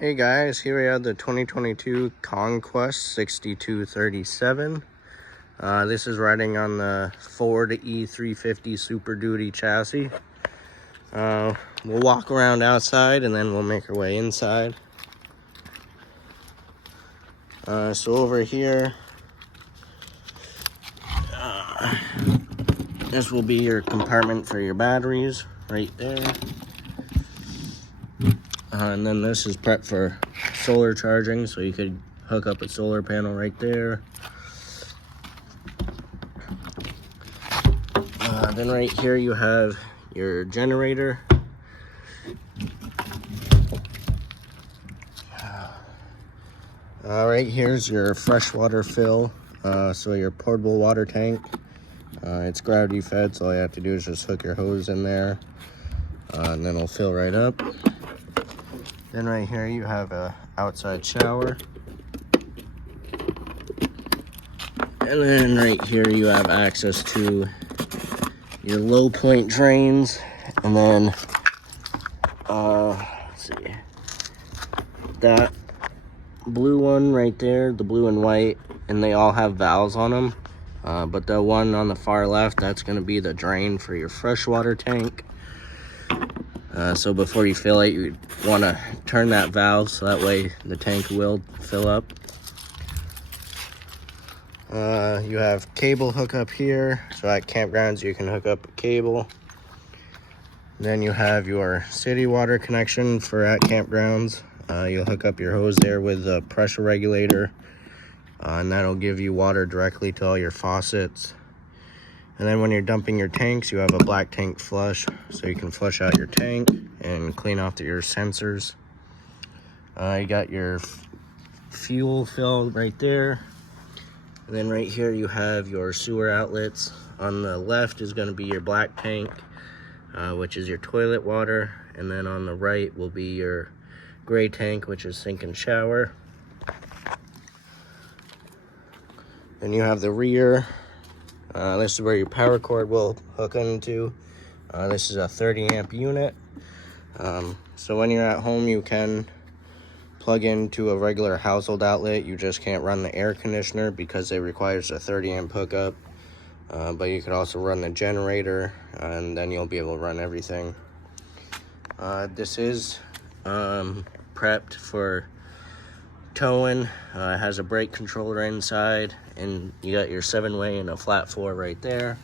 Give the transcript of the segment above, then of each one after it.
Hey guys, here we have the 2022 Conquest 6237. This is riding on the Ford E350 Super Duty chassis. We'll walk around outside and then we'll make our way inside. So over here, this will be your compartment for your batteries right there. And then this is prepped for solar charging, so you could hook up a solar panel right there. Then right here you have your generator. Right here's your freshwater fill, so your portable water tank. It's gravity fed, so all you have to do is just hook your hose in there, and then it'll fill right up. Then right here you have a outside shower. And then right here you have access to your low point drains. And then, let's see, that blue one right there, the blue and white, and they all have valves on them. But the one on the far left, that's gonna be the drain for your freshwater tank. So before you fill it, you want to turn that valve so that way the tank will fill up. You have cable hookup here, so at campgrounds you can hook up a cable. Then you have your city water connection for at campgrounds. You'll hook up your hose there with a pressure regulator, and that'll give you water directly to all your faucets. And then when you're dumping your tanks, you have a black tank flush, so you can flush out your tank and clean off your sensors. You got your fuel fill right there. And then right here you have your sewer outlets. On the left is going to be your black tank, which is your toilet water. And then on the right will be your gray tank, which is sink and shower. Then you have the rear. This is where your power cord will hook into. This is a 30 amp unit. So when you're at home, you can plug into a regular household outlet. You just can't run the air conditioner because it requires a 30 amp hookup. But you could also run the generator, and then you'll be able to run everything. This is prepped for towing. It has a brake controller inside, and you got your 7-way and a flat 4 right there.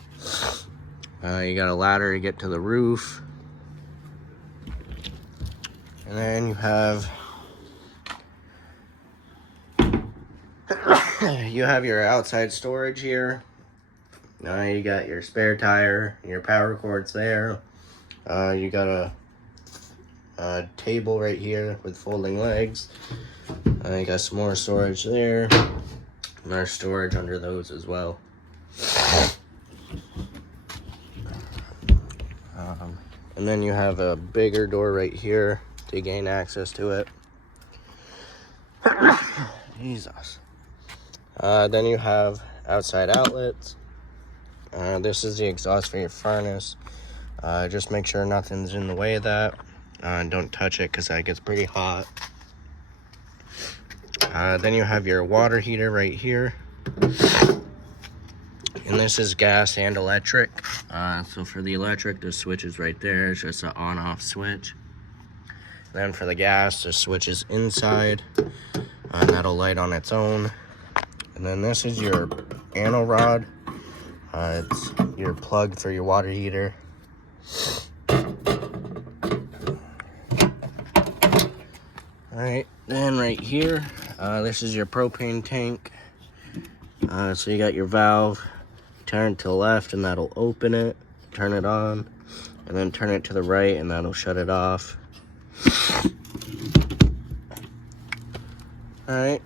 You got a ladder to get to the roof, and then you have your outside storage here. You got your spare tire, your power cords there. You got a table right here with folding legs. You got some more storage there, and there's storage under those as well. And then you have a bigger door right here to gain access to it. Jesus. Then you have outside outlets. This is the exhaust for your furnace. Just make sure nothing's in the way of that. Don't touch it because that gets pretty hot. Then you have your water heater right here. And this is gas and electric. So for the electric, the switch is right there. It's just an on-off switch. Then for the gas, the switch is inside. And that'll light on its own. And then this is your anno rod. It's your plug for your water heater. Alright, then right here, this is your propane tank. So you got your valve, turn it to the left and that'll open it, turn it on, and then turn it to the right and that'll shut it off. Alright,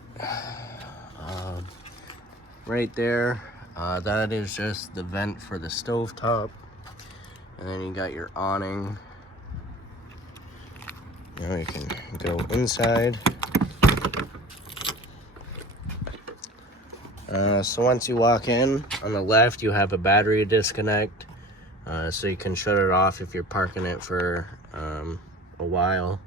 right there, that is just the vent for the stovetop. And then you got your awning. Now you can go inside. So once you walk in, on the left you have a battery disconnect, so you can shut it off if you're parking it for a while.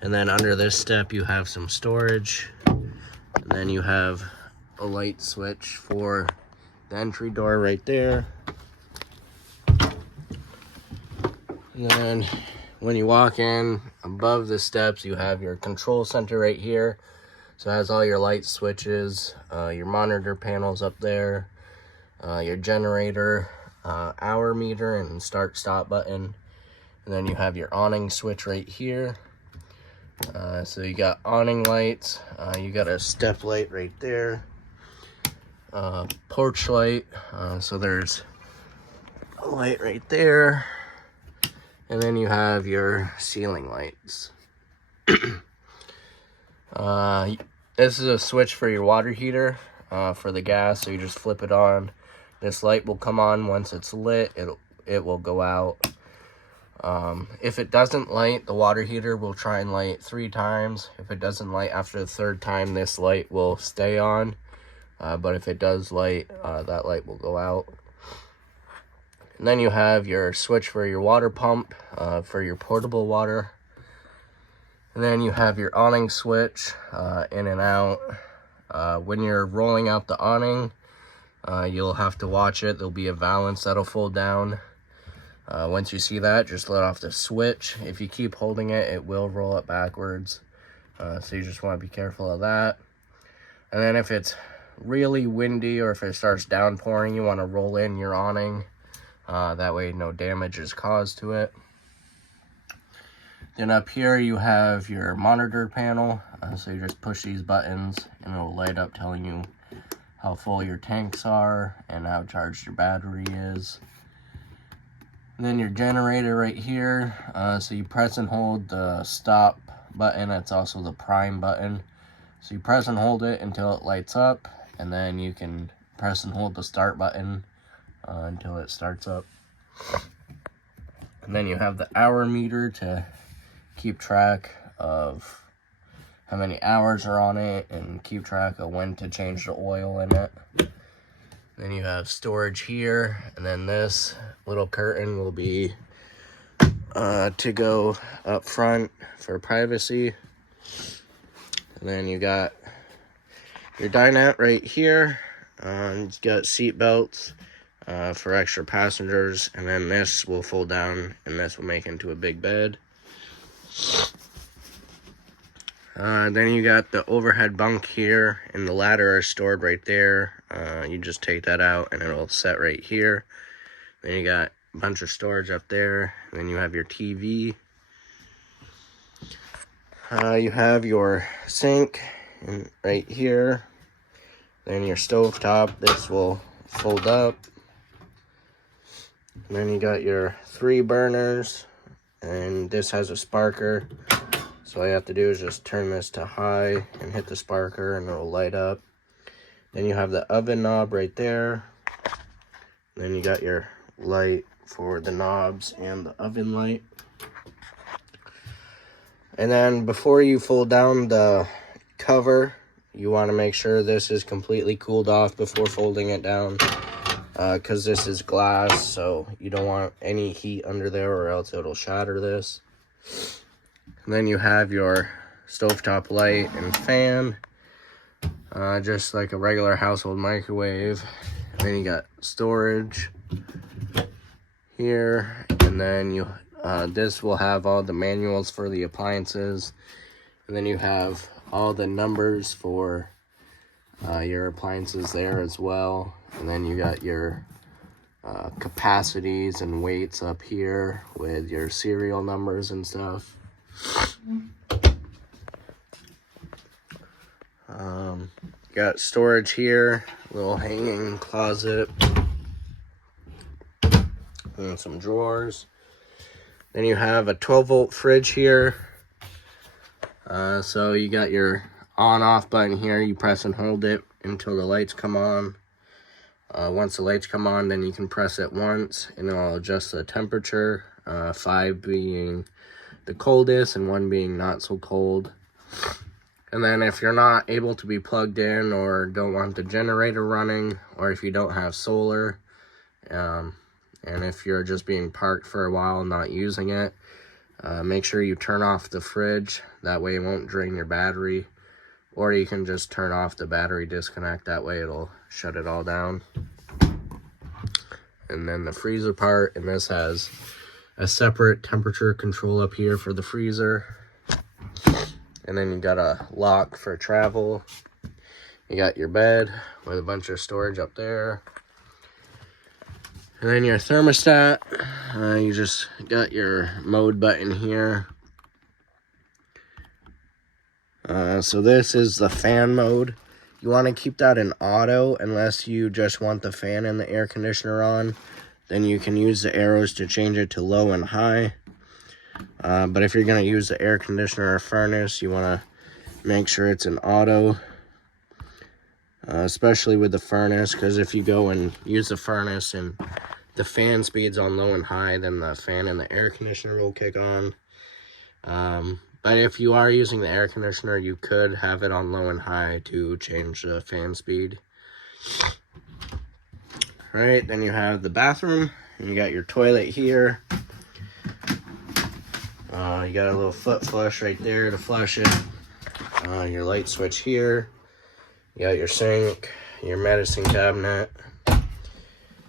And then under this step, you have some storage. And then you have a light switch for the entry door right there. And then when you walk in, above the steps, you have your control center right here. So it has all your light switches, your monitor panels up there, your generator, hour meter, and start-stop button. And then you have your awning switch right here. So you got awning lights, you got a step light right there, porch light, so there's a light right there, and then you have your ceiling lights. This is a switch for your water heater, for the gas, so you just flip it on. This light will come on once it's lit, it will go out. If it doesn't light, the water heater will try and light 3 times. If it doesn't light after the 3rd time, this light will stay on. But if it does light, that light will go out. And then you have your switch for your water pump, for your portable water. And then you have your awning switch, in and out. When you're rolling out the awning, you'll have to watch it. There'll be a valance that'll fold down. Once you see that, just let off the switch. If you keep holding it, it will roll it backwards. So you just want to be careful of that. And then if it's really windy or if it starts downpouring, you want to roll in your awning. That way no damage is caused to it. Then up here you have your monitor panel. So you just push these buttons and it will light up telling you how full your tanks are and how charged your battery is. And then your generator right here, so you press and hold the stop button. It's also the prime button. So you press and hold it until it lights up, and then you can press and hold the start button until it starts up. And then you have the hour meter to keep track of how many hours are on it and keep track of when to change the oil in it. Then you have storage here, and then this little curtain will be to go up front for privacy. And then you got your dinette right here. It's got seat belts for extra passengers, and then this will fold down, and this will make into a big bed. Then you got the overhead bunk here, and the ladder is stored right there. You just take that out and it'll set right here. Then you got a bunch of storage up there. And then you have your TV. You have your sink right here. Then your stove top. This will fold up. And then you got your 3 burners, and this has a sparker. So all you have to do is just turn this to high and hit the sparker and it'll light up. Then you have the oven knob right there. Then you got your light for the knobs and the oven light. And then before you fold down the cover, you want to make sure this is completely cooled off before folding it down. Because this is glass, so you don't want any heat under there or else it'll shatter this. And then you have your stovetop light and fan, just like a regular household microwave. And then you got storage here, and then you this will have all the manuals for the appliances, and then you have all the numbers for your appliances there as well. And then you got your capacities and weights up here with your serial numbers and stuff. Got storage here, little hanging closet, and some drawers. Then you have a 12-volt fridge here. So you got your on-off button here. You press and hold it until the lights come on. Once the lights come on, then you can press it once and it'll adjust the temperature, 5 being the coldest and 1 being not so cold. And then if you're not able to be plugged in or don't want the generator running, or if you don't have solar, and if you're just being parked for a while and not using it, Make sure you turn off the fridge, that way it won't drain your battery. Or you can just turn off the battery disconnect, that way it'll shut it all down. And then the freezer part, and this has a separate temperature control up here for the freezer. And then you got a lock for travel. You got your bed with a bunch of storage up there. And then your thermostat, you just got your mode button here. So this is the fan mode. You want to keep that in auto unless you just want the fan and the air conditioner on. Then you can use the arrows to change it to low and high. But if you're going to use the air conditioner or furnace, you want to make sure it's in auto. Especially with the furnace, because if you go and use the furnace and the fan speed's on low and high, then the fan and the air conditioner will kick on. But if you are using the air conditioner, you could have it on low and high to change the fan speed. Right, then you have the bathroom, and you got your toilet here. You got a little foot flush right there to flush it. Your light switch here. You got your sink, your medicine cabinet,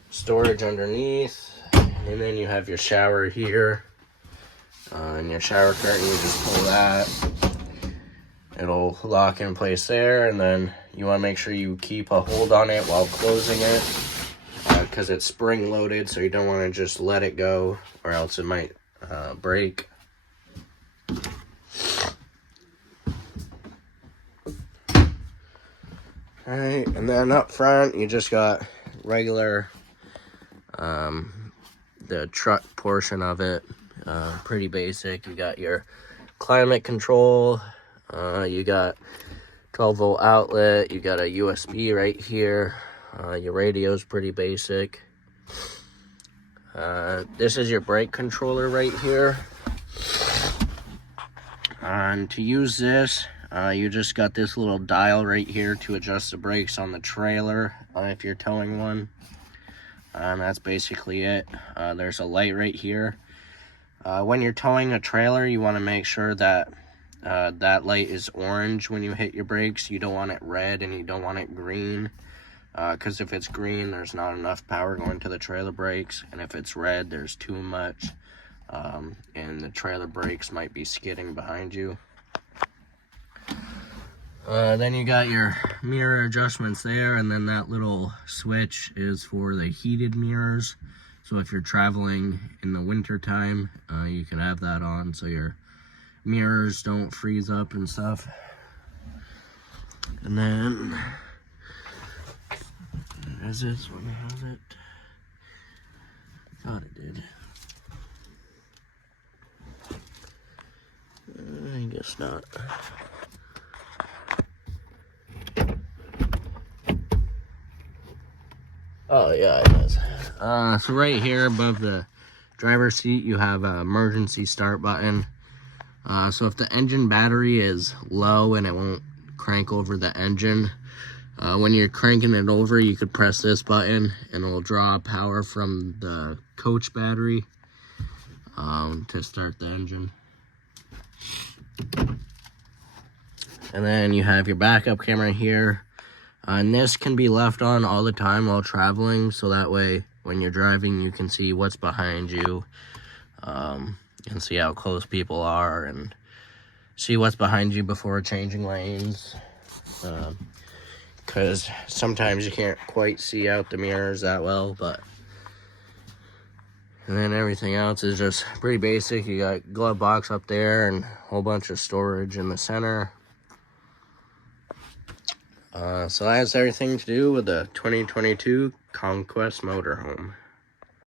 storage underneath, and then you have your shower here. And your shower curtain, you just pull that. It'll lock in place there, and then you want to make sure you keep a hold on it while closing it, because it's spring loaded, so you don't want to just let it go or else it might break. Alright, and then up front you just got regular the truck portion of it. Pretty basic. You got your climate control, you got 12-volt outlet, you got a USB right here, your radio's pretty basic. This is your brake controller right here. And to use this, you just got this little dial right here to adjust the brakes on the trailer if you're towing one. And that's basically it. There's a light right here. When you're towing a trailer, you want to make sure that that light is orange when you hit your brakes. You don't want it red and you don't want it green. Because if it's green, there's not enough power going to the trailer brakes. And if it's red, there's too much. And the trailer brakes might be skidding behind you. Then you got your mirror adjustments there, and then that little switch is for the heated mirrors. So if you're traveling in the winter time, you can have that on so your mirrors don't freeze up and stuff. And then, is this one has it? I thought it did. I guess not. Oh yeah, it does. So right here above the driver's seat, you have an emergency start button. So if the engine battery is low and it won't crank over the engine, when you're cranking it over, you could press this button and it'll draw power from the coach battery to start the engine. And then you have your backup camera here. And this can be left on all the time while traveling, so that way when you're driving you can see what's behind you. You can see how close people are and see what's behind you before changing lanes. Because sometimes you can't quite see out the mirrors that well, but... And then everything else is just pretty basic. You got glove box up there and a whole bunch of storage in the center. So that has everything to do with the 2022 Conquest motorhome.